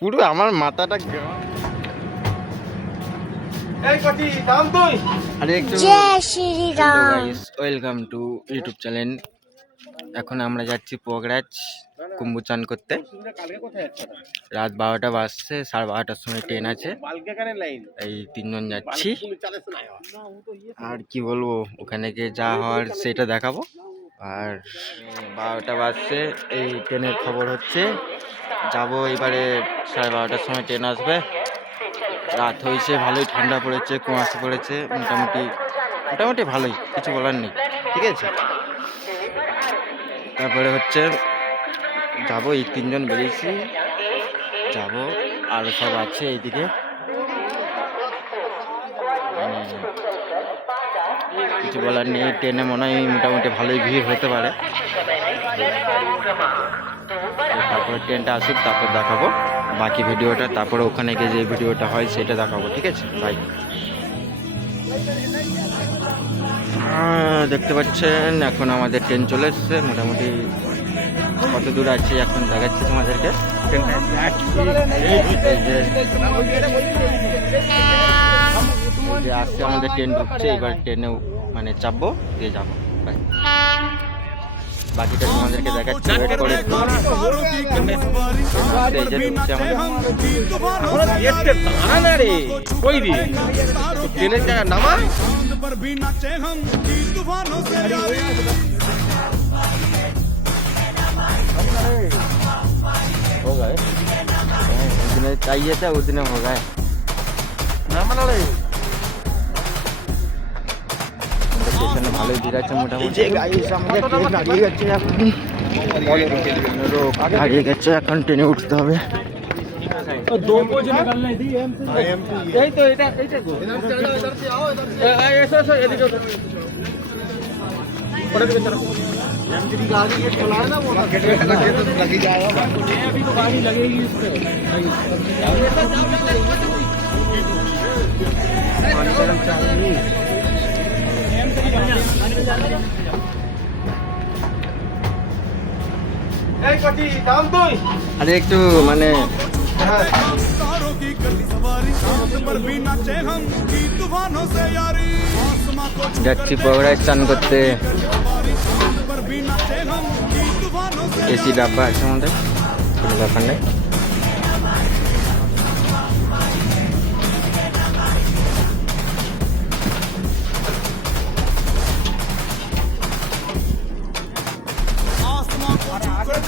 পুরো আমার মাথাটা আরে একটু Jai Shri Ram. Welcome to YouTube channel. এখন আমরা যাচ্ছি প্রয়াগরাজ কুম্ভ চান করতে। রাত 12টা বাজছে, 12:30টার সময় ট্রেন আছে। এই 3জন যাচ্ছি। আর কি বলবো, ওখানে গিয়ে যা হওয়ার সেটা দেখাবো। আর 12টা বাজছে, এই ট্রেনের খবর হচ্ছে যাবো এবারে 12:30টার সময় ট্রেন আসবে। রাত হয়েছে, ভালোই ঠান্ডা পড়েছে, কুয়াশা পড়েছে, মোটামুটি ভালোই, কিছু বলার নেই, ঠিক আছে। তারপরে হচ্ছে যাবো, এই 3জন বেরিয়েছি, যাবো। আরো সব আছে এইদিকে, কিছু বলার নেই। ট্রেনে মনে হয় মোটামুটি ভালোই ভিড় হতে পারে। তারপরে ট্রেনটা আসুক, তারপর দেখাবো বাকি ভিডিওটা। তারপরে ওখানে গিয়ে যে ভিডিওটা হয় সেটা দেখাবো, ঠিক আছে ভাই। দেখতে পাচ্ছেন এখন আমাদের ট্রেন চলে এসছে। মোটামুটি কত দূর আছে এখন দেখাচ্ছি তোমাদেরকে। যে আসছে আমাদের ট্রেন ঢুকছে, এবার ট্রেনে মানে চাপবো, দিয়ে যাবো। বাকিটা তোমাদেরকে দেখাচ্ছি, ওয়েট করে। ট্রেনের জায়গা নামা हो गए, उस दिन चाहिए था, उस दिन हो गए। স্টেশনে ভালোই ভিড় আছে মোটামুটি। হারিয়ে গেছে, এখন ট্রেনে উঠতে হবে। আরে একটু মানে যাচ্ছি প্রয়াগরাজ চান করতে। এসি ডাব্বা আছে আমাদের, কোনো ব্যাপার নেই।